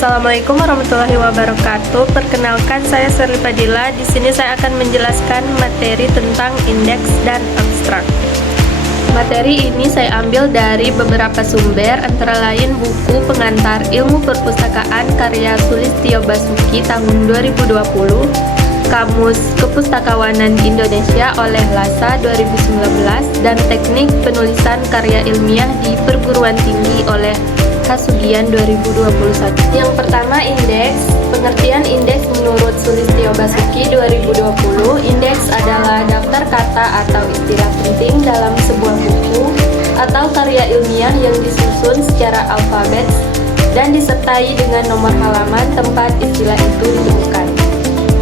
Assalamualaikum warahmatullahi wabarakatuh. Perkenalkan, saya Sherly Fadila. Di sini saya akan menjelaskan materi tentang indeks dan abstrak. Materi ini saya ambil dari beberapa sumber, antara lain buku Pengantar Ilmu Perpustakaan karya Sulistyo Basuki tahun 2020, Kamus Kepustakawanan Indonesia oleh LASA 2019, dan Teknik Penulisan Karya Ilmiah di Perguruan Tinggi oleh Kasugian 2021. Yang pertama, indeks. Pengertian indeks menurut Sulistyo Basuki 2020, indeks adalah daftar kata atau istilah penting dalam sebuah buku atau karya ilmiah yang disusun secara alfabet dan disertai dengan nomor halaman tempat istilah itu ditemukan.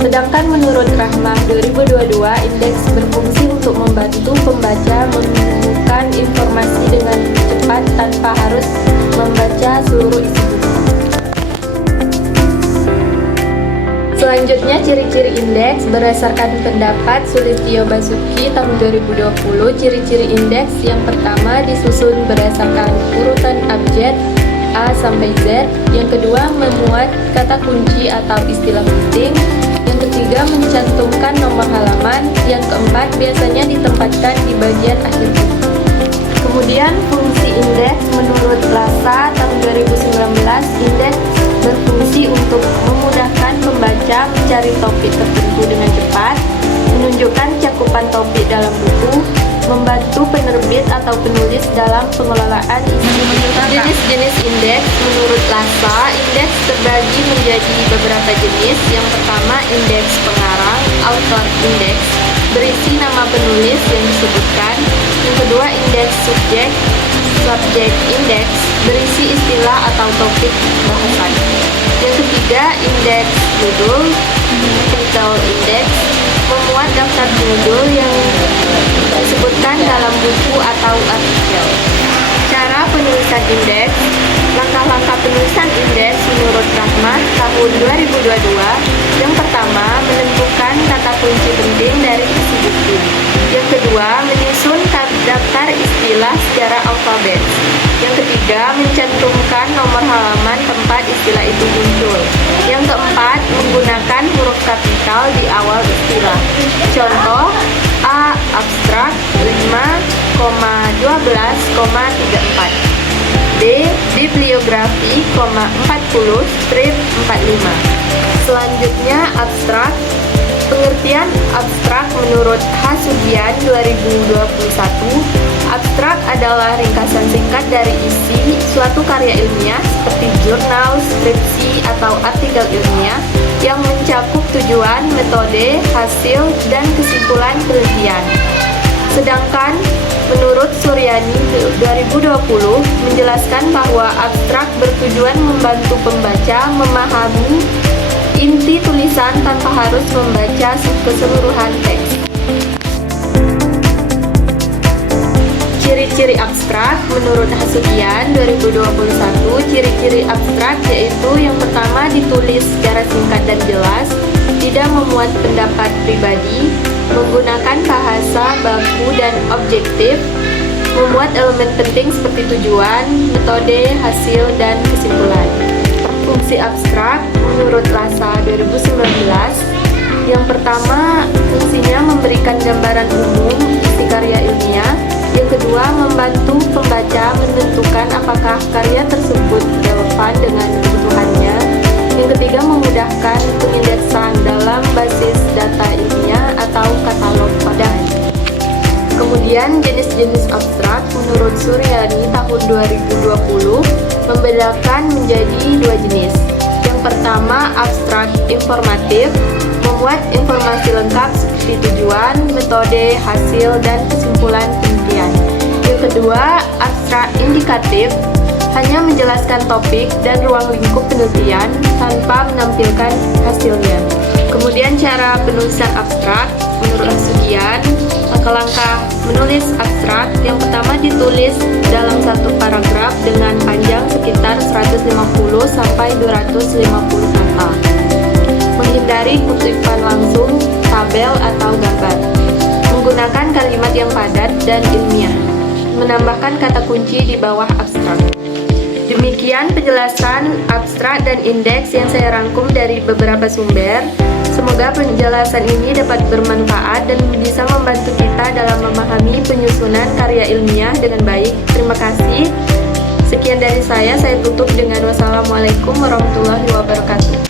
Sedangkan menurut Rahmah 2022, indeks berfungsi untuk membantu pembaca menemukan informasi dengan cepat tanpa harus membaca seluruh isi buku. Selanjutnya, ciri-ciri indeks berdasarkan pendapat Sulistyo Basuki tahun 2020. Ciri-ciri indeks yang pertama, disusun berdasarkan urutan abjad A sampai Z. Yang kedua, memuat kata kunci atau istilah penting. Yang ketiga, mencantumkan nomor halaman. Yang keempat, biasanya ditempatkan di bagian akhir buku. Kemudian, fungsi indeks menurut LASA tahun 2019, indeks berfungsi untuk memudahkan pembaca mencari topik tertentu dengan cepat, menunjukkan cakupan topik dalam buku, membantu penerbit atau penulis dalam pengelolaan isi buku. Jenis-jenis indeks menurut LASA, indeks terbagi menjadi beberapa jenis. Yang pertama, indeks pengarang, author index, berisi nama penulis yang disebutkan. Yang kedua, indeks subjek, subject index, berisi istilah atau topik bahasan. Yang ketiga, indeks judul, title index, memuat daftar judul yang disebutkan dalam buku atau artikel. Cara penulisan indeks. Langkah-langkah penulisan indeks menurut Rahmat tahun 2022. Yang pertama, menentukan kata kunci penting dari isi buku. Yang kedua, menyusun daftar istilah secara alfabet. Yang ketiga, mencantumkan nomor halaman tempat istilah itu muncul. Yang keempat, menggunakan huruf kapital di awal istilah. Contoh, A. Abstrak 5,12,34. B. Bibliografi, 40, strip 45. Selanjutnya, abstrak. Pengertian abstrak menurut Kasugian 2021, abstrak adalah ringkasan singkat dari isi suatu karya ilmiah seperti jurnal, skripsi, atau artikel ilmiah yang mencakup tujuan, metode, hasil, dan kesimpulan penelitian. Sedangkan menurut Suryani 2020 menjelaskan bahwa abstrak bertujuan membantu pembaca memahami inti tulisan tanpa harus membaca keseluruhan teks. Ciri-ciri abstrak menurut Kasugian 2021, ciri-ciri abstrak yaitu yang pertama, ditulis secara singkat dan jelas, tidak memuat pendapat pribadi, menggunakan bahasa baku dan objektif, memuat elemen penting seperti tujuan, metode, hasil, dan kesimpulan. Fungsi abstrak menurut LASA 2019, yang pertama, fungsinya memberikan gambaran umum isi karya ilmiah. Yang kedua, membantu pembaca menentukan apakah karya tersebut relevan dengan kebutuhannya. Yang ketiga, memudahkan pengindeksan dalam basis data ilmiah atau katalog padan. Kemudian, jenis-jenis abstrak menurut Suryani tahun 2020 membedakan menjadi dua jenis. Yang pertama, abstrak informatif, memuat informasi lengkap seperti tujuan, metode, hasil, dan kesimpulan penelitian. Yang kedua, abstrak indikatif, hanya menjelaskan topik dan ruang lingkup penelitian tanpa menampilkan hasilnya. Kemudian, cara penulisan abstrak menurut Kasugian, langkah-langkah menulis abstrak. Yang pertama, ditulis dalam satu paragraf dengan panjang sekitar 150 sampai 250 kata. Menghindari kutipan langsung, tabel, atau gambar. Menggunakan kalimat yang padat dan ilmiah. Menambahkan kata kunci di bawah abstrak. Demikian Sekian penjelasan abstrak dan indeks yang saya rangkum dari beberapa sumber. Semoga penjelasan ini dapat bermanfaat dan bisa membantu kita dalam memahami penyusunan karya ilmiah dengan baik. Terima kasih. Sekian dari saya tutup dengan wassalamualaikum warahmatullahi wabarakatuh.